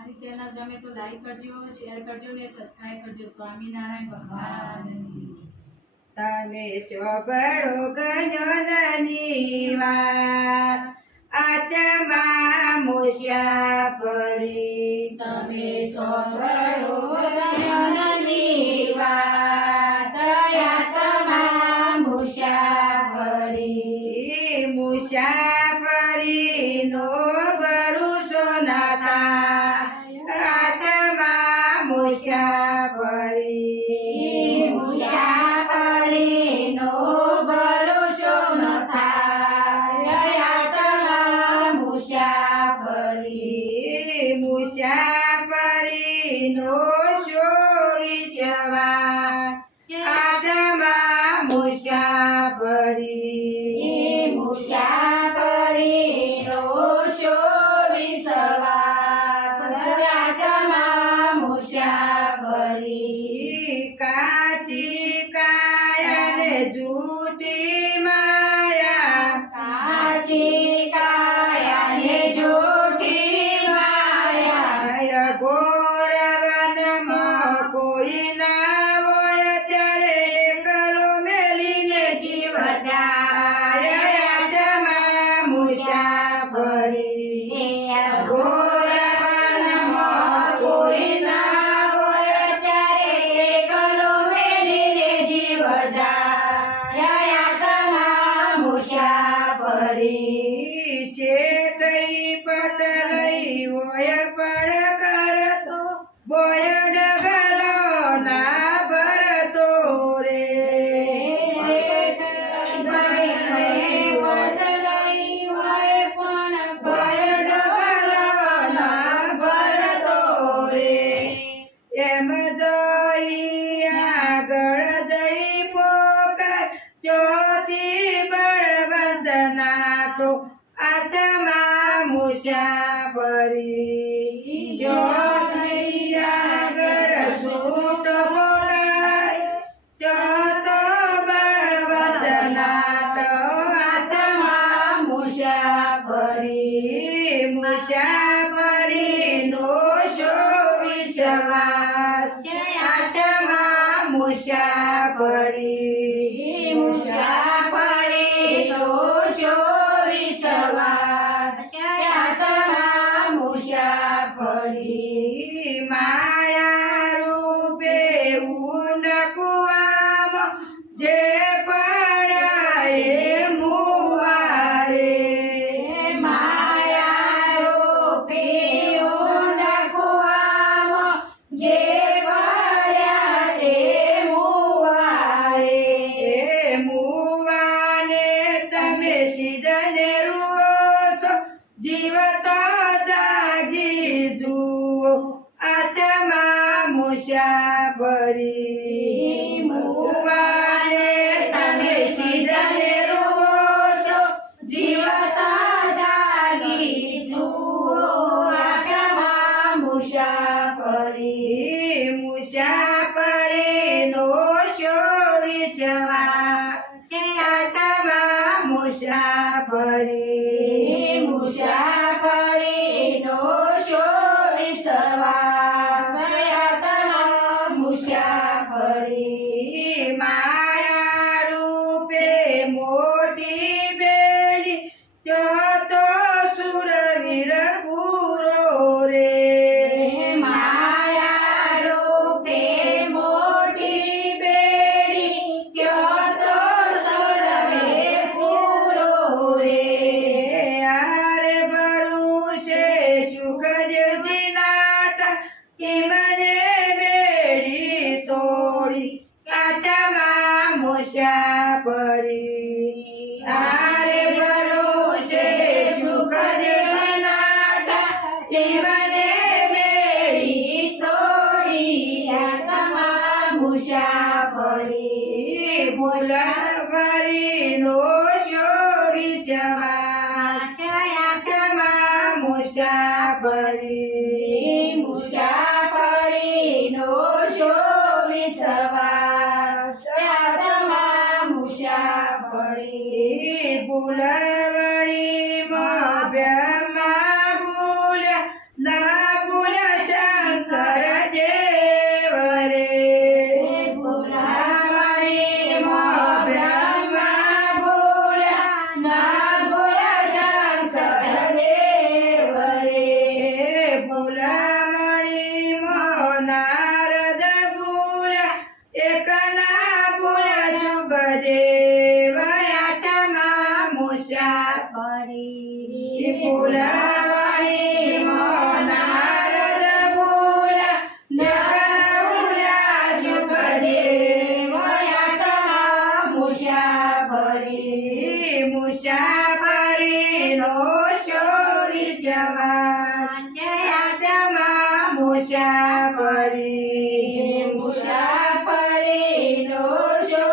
મારી ચેનલ ગમે તો લાઈક કરજો, શેર કરજો ને સબસ્ક્રાઇબ કરજો. સ્વામિનારાયણ ભગવાનની તમે ચોપડો ગણ્યોની વાત આત્મા મુસાફરી. તમે સોવડો જ્ઞાનની વાત આત્મા મુસાફરી. મુસાફરીનો ભરોસો ના થાય આત્મા મુસાફરી. મુસાફરીનો ભરોસો ન થાય આત્મા મુસાફરી. મુસાફરીનો શો વિશ્વાસ આત્મા મુસાફરી. મુસાફરીનો શો વિશ્વાસ આત્મા મુસાફરી. કાચી કાયાને જૂઠી માયા કાચી કાયાને જૂઠી માયા. ઘોર વનમાં કોઈ ના હોય ત્યારે એકલો મેલીને જીવ જાય આત્મા મુસાફરી. ઘોર વનમાં કોઈ ના હોય ત્યારે એકલો મેલીને જીવ જાય આત્મા મુસાફરી. શેઠઈ પટલઈ હોય પણ કરતો બોય ડગલો ના ભરતો રે. બોય ડગલો ના ભરતો રે. એમ જોઈ આગળ જઈ પોકાર જ્યોતિ બળવંત નાટો આત્મા મુસાફરી. જ્યોતિ આગળ સૂટો પોકાર જ્યોતો બળવંત નાટો આત્મા મુસાફરી. મુસાફરીનો શો વિશ્વાસ આત્મા મુસાફરી. મુસાફરીનો શો વિશ્વાસ આત્મા મુસાફરી. માયા રૂપે ઊંડકુવામાં જે પડ્યા એ મુવારે. માયા રૂપે ઊંડા કૂવામાં જે પડ્યા તે મુવારે. એ મુવાને તમે સીધને રૂઓ છો જીવતા જાગી જુઓ આત્મા મુસાફરી. મુવાને તમે સીધને રૂઓ છો જીવતા જાગી જુઓ આત્મા મુસાફરી. મુસાફરીનો શો વિશ્વાસ આત્મા મુસાફરી. મુસાફરીનો શો વિશ્વાસ આત્મા મુસાફરી. માયા રૂપે મોટી બેડી તો સુરવીર પૂરો રે. માયા રૂપે મોટી બેડી ક્યો તો સુરવે પૂરો રે. આરે ભરું છે સુખદેવજી નાટા કે મને બેડી તોડી આત્મા મુસાફરી. આરે ભરું છે સુખદેવજી નાટા તે મને બેડી તોડી આત્મા મુસાફરી. મુસાફરીનો શો વિશ્વાસ આત્મા મુસાફરી. મુસાફરીનો શો વિશ્વાસ આત્મા મુસાફરી. ભૂલવણીમાં બ્રહ્મા ભૂલ્યા ના ભૂલ્યા फुलवाणी नारद बोला ज्ञान बोला शुकदेव यातमा मुशाफरी मुशाफरी नो शोविषमान यातमा मुशाफरी मुशाफरी दोषो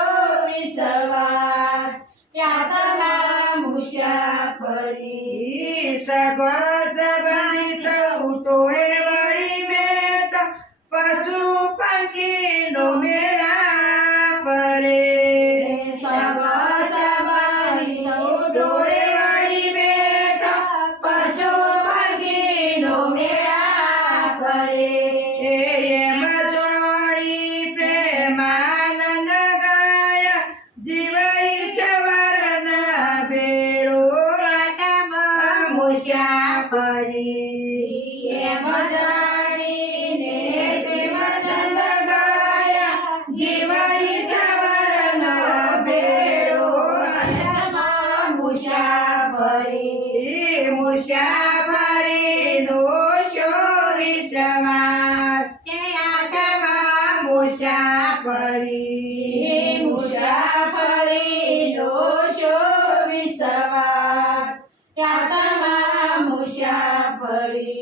विश्वास यातमा मुशाफरी सगळं सबंधी उठोळे वळी बेट पशु पंखी नो मेळा परे डोळे वळी बेट पशु पंखी नो मेळा परे मजोळी प्रेमानंद गाय जीव ईश्वर न बेळो मुशाफरी प्रेमानंद गाय जीव ईश्वर न बेळो मुशाफरी मुशाफरी दोषो विषमात मुशाफरी मुशाफरी दोषो विश्वास यातमा मुशाफरी